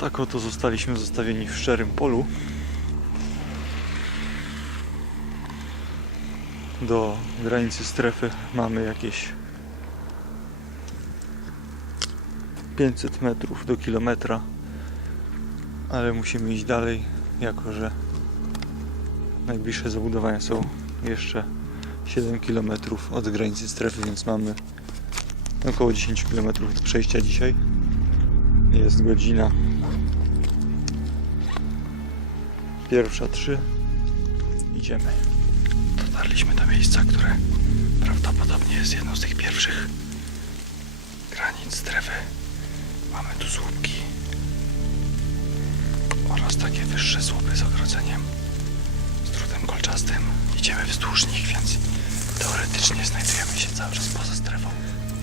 Tak oto zostaliśmy zostawieni w szczerym polu. Do granicy strefy mamy jakieś 500 metrów do kilometra, ale musimy iść dalej, jako że najbliższe zabudowania są jeszcze 7 km od granicy strefy, więc mamy około 10 km do przejścia dzisiaj. Jest godzina 1:03. Idziemy. Dotarliśmy do miejsca, które prawdopodobnie jest jedną z tych pierwszych granic strefy. Mamy tu słupki oraz takie wyższe słupy z ogrodzeniem, z drutem kolczastym. Idziemy wzdłuż nich, więc teoretycznie znajdujemy się cały czas poza strefą.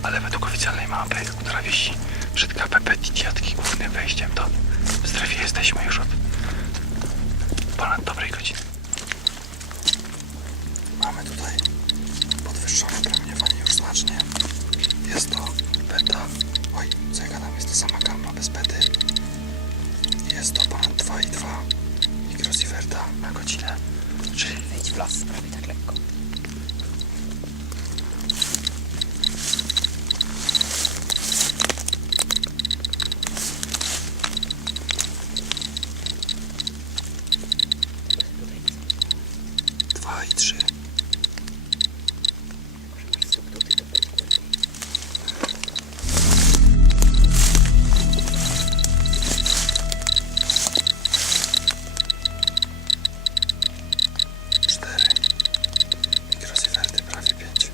Ale według oficjalnej mapy, która wisi przed KPP Titiatki, głównym wejściem, to w strefie jesteśmy już od ponad dobrej godziny. Mamy tutaj podwyższone promieniowanie już znacznie. Jest to beta. Oj, co ja gadam, jest to sama gamma bez bety. Jest to ponad 2,2 mikrosieverta na godzinę. Czyli wejdź w las, prawie tak lekko. i 3. Mikrosieverty prawie 5.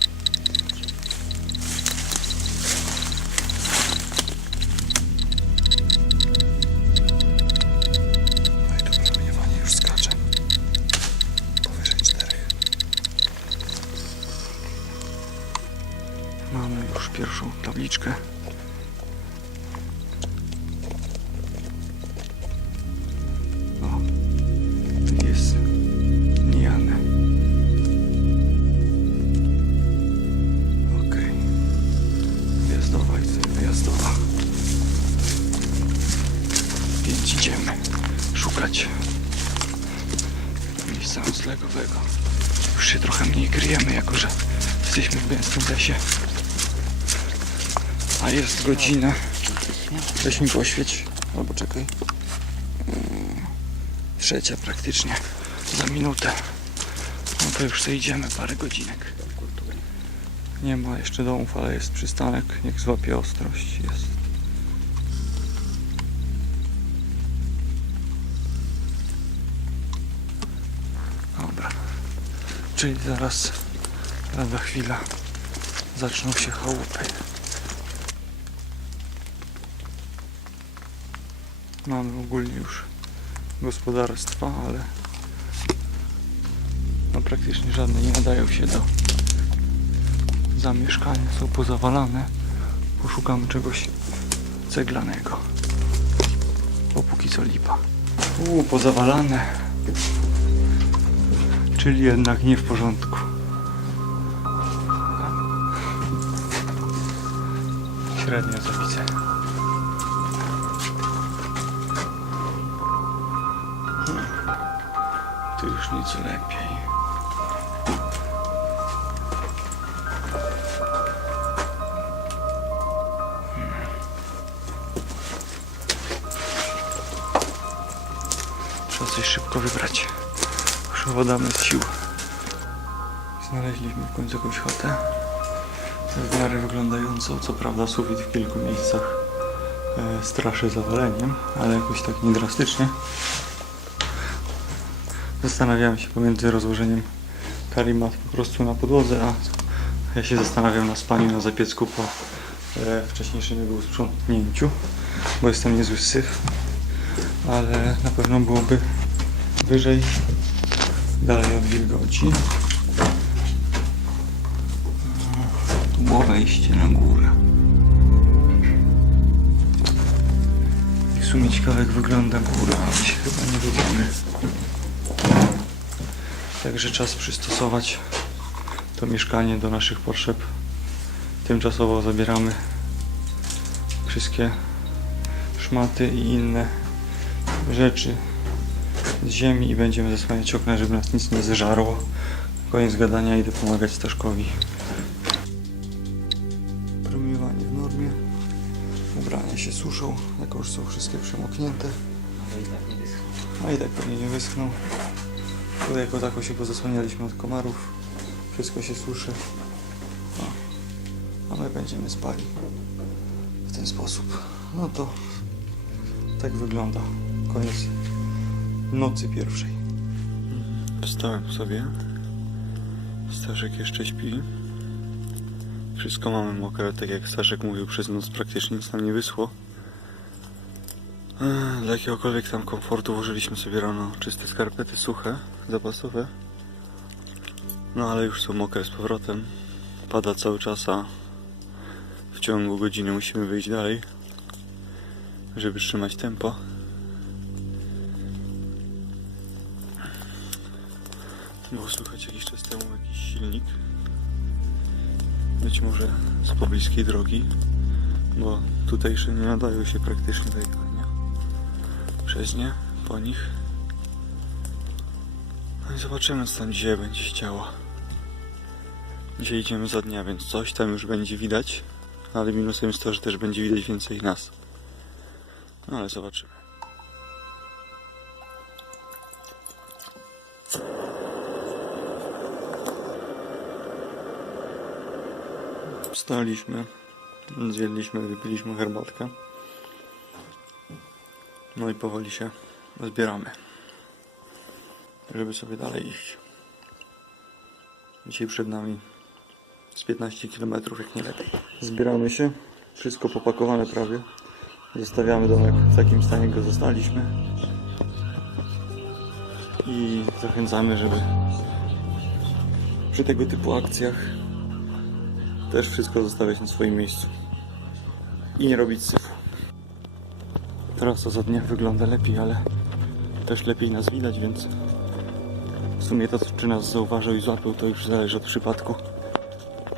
No i tu promieniowanie już skacze. Powyżej 4. Mamy już pierwszą tabliczkę. O, jest mijane. Okej. Wjazdowa i wyjazdowa. Więc idziemy szukać miejsca noclegowego. Już się trochę mniej kryjemy, jako że jesteśmy w gęstym lesie. A jest godzina. Weź mi poświeć. Albo czekaj. 3 praktycznie. Za minutę. No to już sobie idziemy parę godzinek. Nie ma jeszcze domów, ale jest przystanek. Niech złapie ostrość. Jest. Dobra. Czyli zaraz, lada chwila, zaczną się chałupy. Mamy ogólnie już gospodarstwa, ale no praktycznie żadne nie nadają się do zamieszkania, są pozawalane. Poszukamy czegoś ceglanego. Póki co lipa. Pozawalane. Czyli jednak nie w porządku. Średnio to widzę. Tu już nieco lepiej. Trzeba coś szybko wybrać. Przewodamy z sił. Znaleźliśmy w końcu jakąś chatę. W miarę wyglądającą. Co prawda sufit w kilku miejscach straszy zawaleniem, ale jakoś tak niedrastycznie. Zastanawiałem się pomiędzy rozłożeniem karimat po prostu na podłodze, a ja się zastanawiam na spaniu na zapiecku po wcześniejszym jego usprzątnięciu, bo jest tam niezły syf, ale na pewno byłoby wyżej, dalej od wilgoci. Tu było wejście na górę. I w sumie ciekawe jak wygląda góra, ale się chyba nie dowiemy. Także czas przystosować to mieszkanie do naszych potrzeb. Tymczasowo zabieramy wszystkie szmaty i inne rzeczy z ziemi i będziemy zasłaniać okna, żeby nas nic nie zeżarło. Koniec gadania, idę pomagać Staszkowi. Promieniowanie w normie. Ubrania się suszą, jako już są wszystkie przemoknięte. A i tak pewnie nie wyschną. Tutaj jako tako się pozasłanialiśmy od komarów. Wszystko się suszy. A my będziemy spali w ten sposób. No to tak wygląda koniec nocy pierwszej. Wstałem sobie. Staszek jeszcze śpi. Wszystko mamy mokre, tak jak Staszek mówił, przez noc praktycznie nic nam nie wyschło. Dla jakiegokolwiek tam komfortu włożyliśmy sobie rano czyste skarpety, suche, zapasowe. No ale już są mokre z powrotem. Pada cały czas, a w ciągu godziny musimy wyjść dalej, żeby trzymać tempo. Było słychać jakiś czas temu jakiś silnik. Być może z pobliskiej drogi, bo tutejsze nie nadają się praktycznie do jechania przez nie, po nich. No i zobaczymy, co tam dzisiaj będzie się działo. Dzisiaj idziemy za dnia, więc coś tam już będzie widać, ale minusem jest to, że też będzie widać więcej nas. No ale zobaczymy. Wstaliśmy, zjedliśmy, wypiliśmy herbatkę. No i powoli się zbieramy, żeby sobie dalej iść. Dzisiaj przed nami z 15 km, jak nie lepiej. Zbieramy się, wszystko popakowane prawie. Zostawiamy domek w takim stanie, jak go zostaliśmy. I zachęcamy, żeby przy tego typu akcjach też wszystko zostawiać na swoim miejscu i nie robić syfu. Teraz to za dnia wygląda lepiej, ale też lepiej nas widać, więc w sumie to, czy nas zauważył i złapał, to już zależy od przypadku,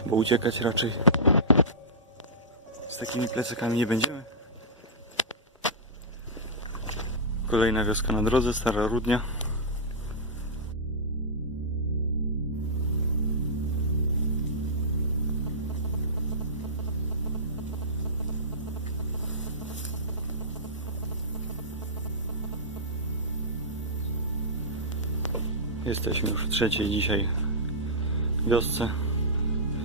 bo uciekać raczej z takimi plecakami nie będziemy. Kolejna wioska na drodze, Stara Rudnia. Jesteśmy już w trzeciej dzisiaj wiosce,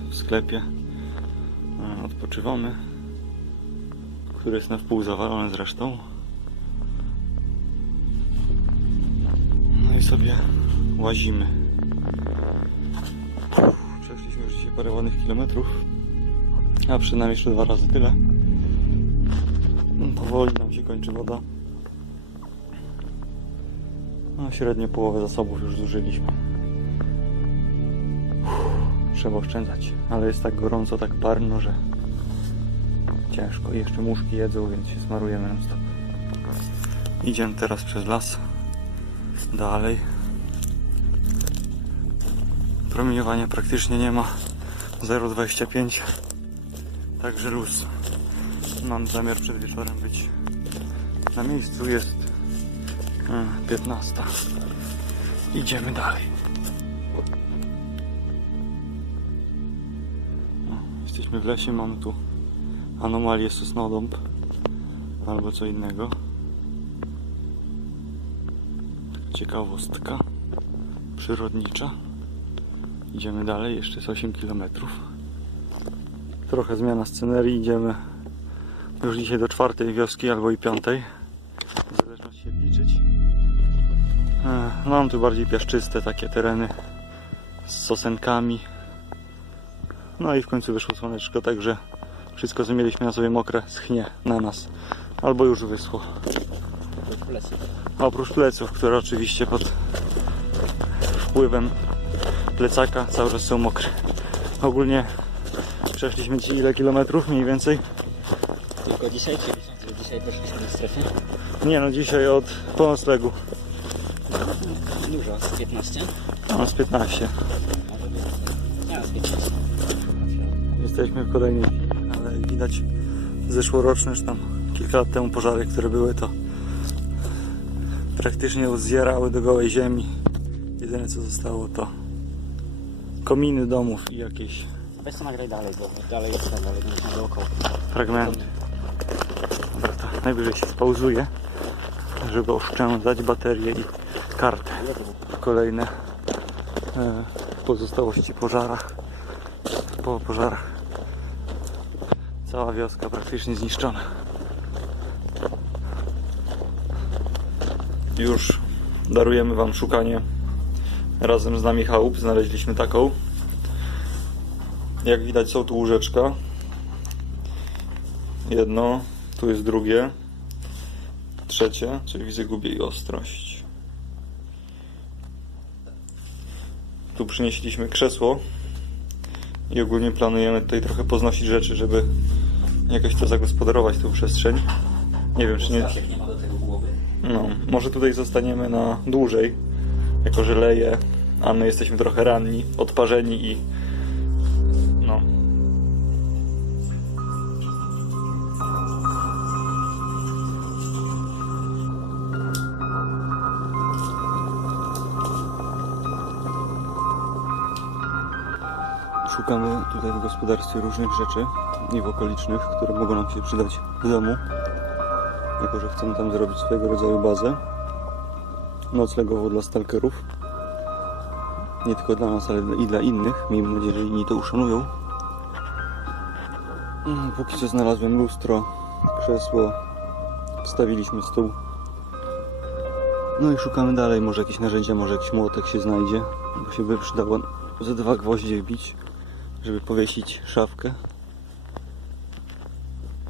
w sklepie. Odpoczywamy, który jest na wpół zawalony zresztą. No i sobie łazimy. Przeszliśmy już dzisiaj parę ładnych kilometrów, a przed nami jeszcze 2 razy tyle. Powoli nam się kończy woda. No, średnio połowę zasobów już zużyliśmy. Trzeba oszczędzać, ale jest tak gorąco, tak parno, że ciężko. I jeszcze muszki jedzą, więc się smarujemy non stop. Idziemy teraz przez las dalej. Promieniowania praktycznie nie ma, 0,25, także luz. Mam zamiar przed wieczorem być na miejscu. Jest 15. Idziemy dalej. Jesteśmy w lesie, mamy tu anomalię sosnodąb albo co innego. Ciekawostka przyrodnicza. Idziemy dalej, jeszcze jest 8 km. Trochę zmiana scenerii, idziemy już dzisiaj do 4 wioski albo i 5. W zależności jak liczyć. Mam tu bardziej piaszczyste takie tereny z sosenkami. No i w końcu wyszło słoneczko, także wszystko co mieliśmy na sobie mokre schnie na nas. Albo już wyschło. Oprócz pleców, które oczywiście pod wpływem plecaka cały czas są mokre. Ogólnie przeszliśmy dzisiaj ile kilometrów mniej więcej? Tylko dzisiaj, czy dzisiaj poszliśmy do strefy? Nie no, dzisiaj po noclegu. Dużo, z 15? No, z 15. Może być. Ja, z 15. Jesteśmy w kolejnej chwili, ale widać zeszłoroczne, czy tam kilka lat temu pożary, które były, to praktycznie zjarały do gołej ziemi. Jedyne co zostało to kominy domów i jakieś Weź to nagraj dalej, bo dalej jest tak, dalej będziemy dookoła. fragmenty. Dobra, to najwyżej się spauzuje, żeby oszczędzać baterię i kartę. Kolejne pozostałości po pożarach. Cała wioska praktycznie zniszczona. Już darujemy Wam szukanie razem z nami chałup. Znaleźliśmy taką. Jak widać są tu łóżeczka. Jedno, tu jest drugie, trzecie, czyli widzę gubię i ostrość. Tu przynieśliśmy krzesło i ogólnie planujemy tutaj trochę poznosić rzeczy, żeby jakoś to zagospodarować tą przestrzeń. Nie wiem, czy nie... Staszek nie ma do tego głowy. No, może tutaj zostaniemy na dłużej, jako że leje, a my jesteśmy trochę ranni, odparzeni i no. Szukamy tutaj w gospodarstwie różnych rzeczy i w okolicznych, które mogą nam się przydać w domu. Jako że chcemy tam zrobić swego rodzaju bazę noclegową dla stalkerów. Nie tylko dla nas, ale i dla innych. Miejmy nadzieję, że inni to uszanują. Póki co znalazłem lustro, krzesło, wstawiliśmy stół. No i szukamy dalej, może jakieś narzędzia, może jakiś młotek się znajdzie, bo się by przydało ze 2 gwoździe wbić, żeby powiesić szafkę.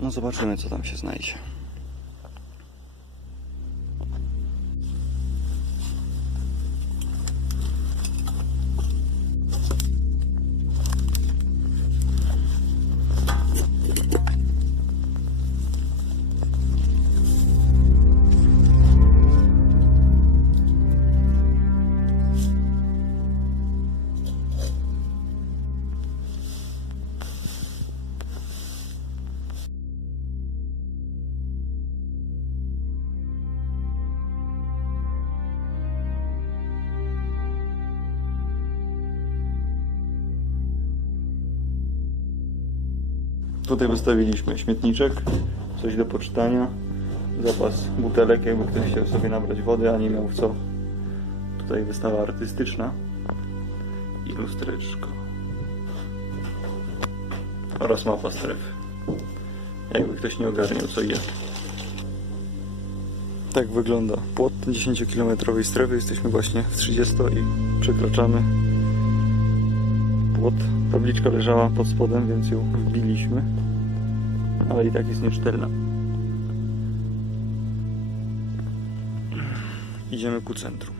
No zobaczymy, co tam się znajdzie. Tutaj wystawiliśmy śmietniczek, coś do poczytania, zapas butelek, jakby ktoś chciał sobie nabrać wody, a nie miał w co. Tutaj wystawa artystyczna i lustreczko oraz mapa strefy, jakby ktoś nie ogarniał co jest. Tak wygląda płot 10-kilometrowej strefy. Jesteśmy właśnie w 30 i przekraczamy płot. Tabliczka leżała pod spodem, więc ją wbiliśmy, ale i tak jest nieczytelna. Idziemy ku centrum.